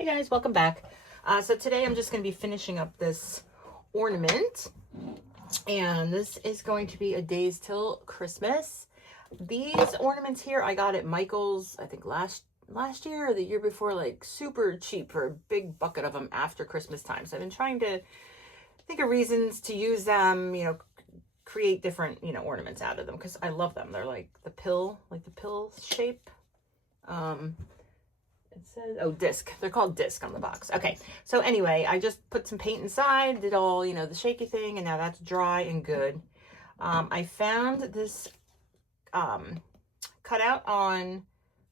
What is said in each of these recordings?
Hey guys, welcome back. So today I'm just going to be finishing up this ornament, and this is going to be a days till Christmas. These ornaments here I got at Michael's, I think last year or the year before, like super cheap for a big bucket of them after Christmas time. So I've been trying to think of reasons to use them, create different, ornaments out of them because I love them. They're like the pill shape. It says, oh, disc. They're called disc on the box. Okay. So anyway, I just put some paint inside, did all, the shaky thing, and now that's dry and good. I found this cutout on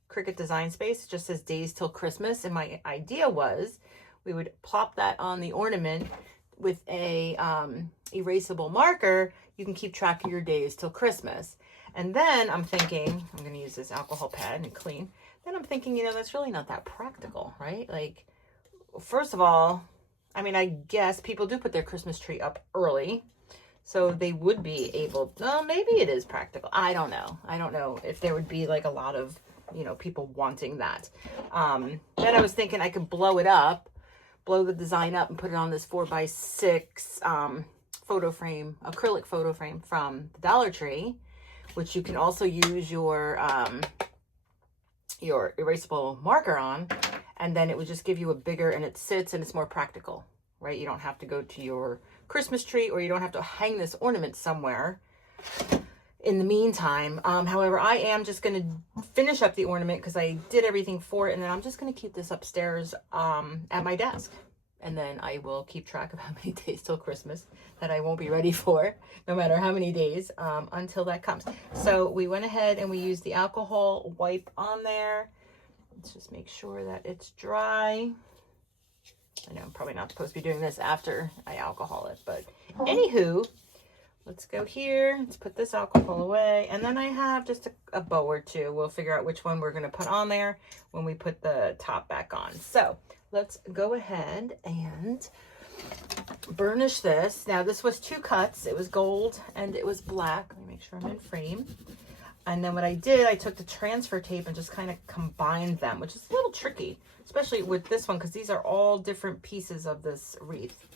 Cricut Design Space. It just says days till Christmas. And my idea was we would plop that on the ornament with a erasable marker. You can keep track of your days till Christmas. And then I'm thinking, I'm going to use this alcohol pad and clean. Then I'm thinking, that's really not that practical, right? Like, first of all, I mean, I guess people do put their Christmas tree up early, so they would be able, well, maybe it is practical. I don't know. I don't know if there would be like a lot of, people wanting that. Then I was thinking I could blow it up, blow the design up and put it on this 4x6 photo frame, acrylic photo frame from the Dollar Tree, which you can also use your erasable marker on, and then it would just give you a bigger, and it sits and it's more practical, right? You don't have to go to your Christmas tree, or you don't have to hang this ornament somewhere in the meantime. However, I am just going to finish up the ornament because I did everything for it, and then I'm just going to keep this upstairs at my desk. And then I will keep track of how many days till Christmas that I won't be ready for, no matter how many days, until that comes. So we went ahead and we used the alcohol wipe on there. Let's just make sure that it's dry. I know I'm probably not supposed to be doing this after I alcohol it, but anywho, let's go here. Let's put this alcohol away. And then I have just a bow or two. We'll figure out which one we're going to put on there when we put the top back on. So let's go ahead and burnish this. Now, this was 2 cuts. It was gold and it was black. Let me make sure I'm in frame. And then what I did, I took the transfer tape and just kind of combined them, which is a little tricky, especially with this one, because these are all different pieces of this wreath.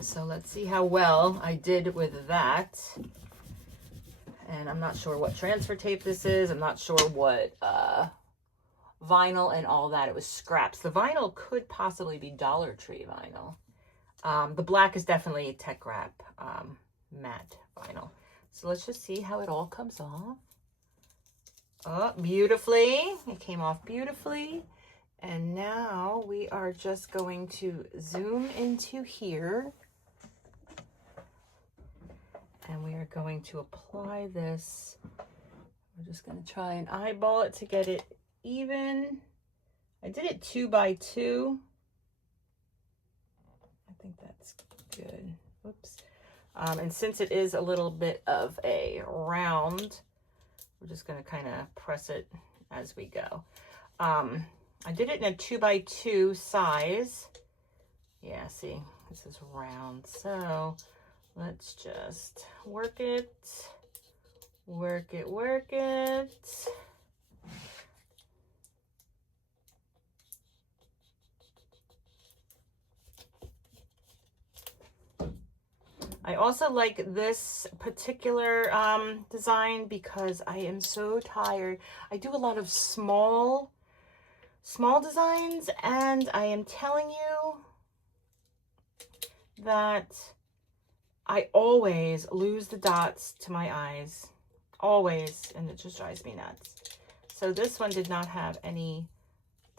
So let's see how well I did with that. And I'm not sure what transfer tape this is. I'm not sure what vinyl and all that. It was scraps. The vinyl could possibly be Dollar Tree vinyl. The black is definitely Tech Wrap matte vinyl. So let's just see how it all comes off. Oh, beautifully. It came off beautifully. And now we are just going to zoom into here. And we are going to apply this. We're just going to try and eyeball it to get it even. I did it 2 by 2. I think that's good. Whoops. And since it is a little bit of a round, we're just going to kind of press it as we go. I did it in a 2 by 2 size. Yeah, see, this is round. So let's just work it, work it, work it. I also like this particular design because I am so tired. I do a lot of small designs, and I am telling you that I always lose the dots to my eyes. Always, and it just drives me nuts. So this one did not have any,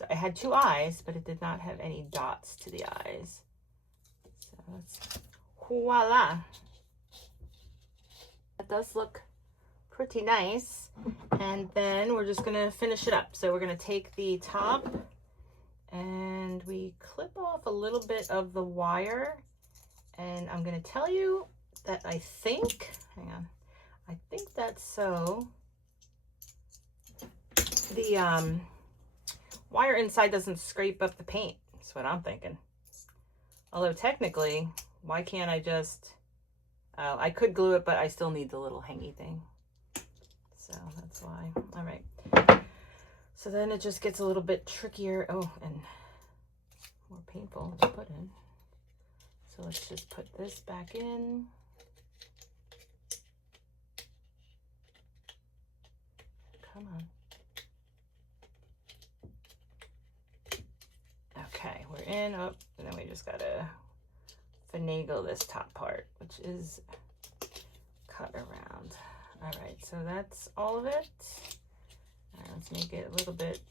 I had 2 eyes, but it did not have any dots to the eyes. So let's, voila. That does look pretty nice. And then we're just gonna finish it up. So we're gonna take the top and we clip off a little bit of the wire. And I'm gonna tell you that I think, hang on, I think that's so the wire inside doesn't scrape up the paint. That's what I'm thinking. Although technically, why can't I just, I could glue it, but I still need the little hangy thing. So that's why. All right. So then it just gets a little bit trickier. Oh, and more painful to put in. So let's just put this back in. Come on. Okay, we're in. Oh, and then we just gotta finagle this top part, which is cut around. All right, so that's all of it. All right, let's make it a little bit.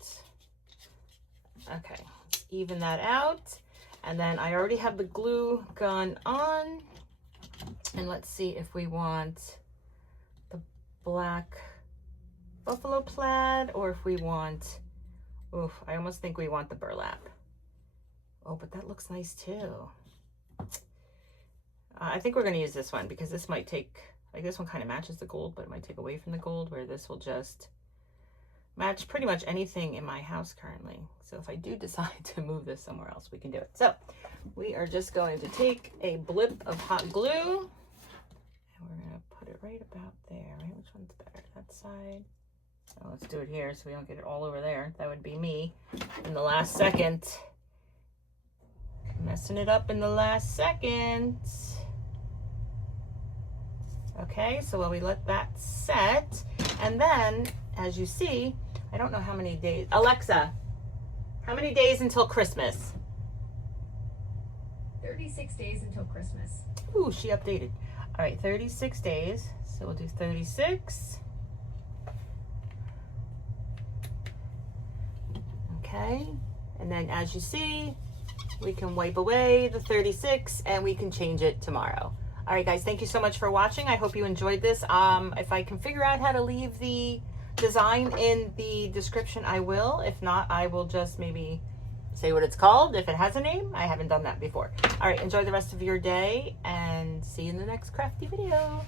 Okay, let's even that out. And then I already have the glue gun on. And let's see if we want the black buffalo plaid or if we want, oof, I almost think we want the burlap. Oh, but that looks nice too. I think we're going to use this one because this might take, like this one kind of matches the gold, but it might take away from the gold, where this will just match pretty much anything in my house currently. So if I do decide to move this somewhere else, we can do it. So we are just going to take a blip of hot glue and we're going to put it right about there, right? Which one's better? That side? So let's do it here so we don't get it all over there. That would be me in the last second. Messing it up in the last second. Okay, so while we let that set, and then as you see, I don't know how many days. Alexa, how many days until Christmas? 36 days until Christmas. Ooh, she updated. All right, 36 days. So we'll do 36. Okay, and then as you see, we can wipe away the 36 and we can change it tomorrow. All right, guys, thank you so much for watching. I hope you enjoyed this. If I can figure out how to leave the design in the description, I will. If not, I will just maybe say what it's called if it has a name. I haven't done that before. All right, enjoy the rest of your day and see you in the next crafty video.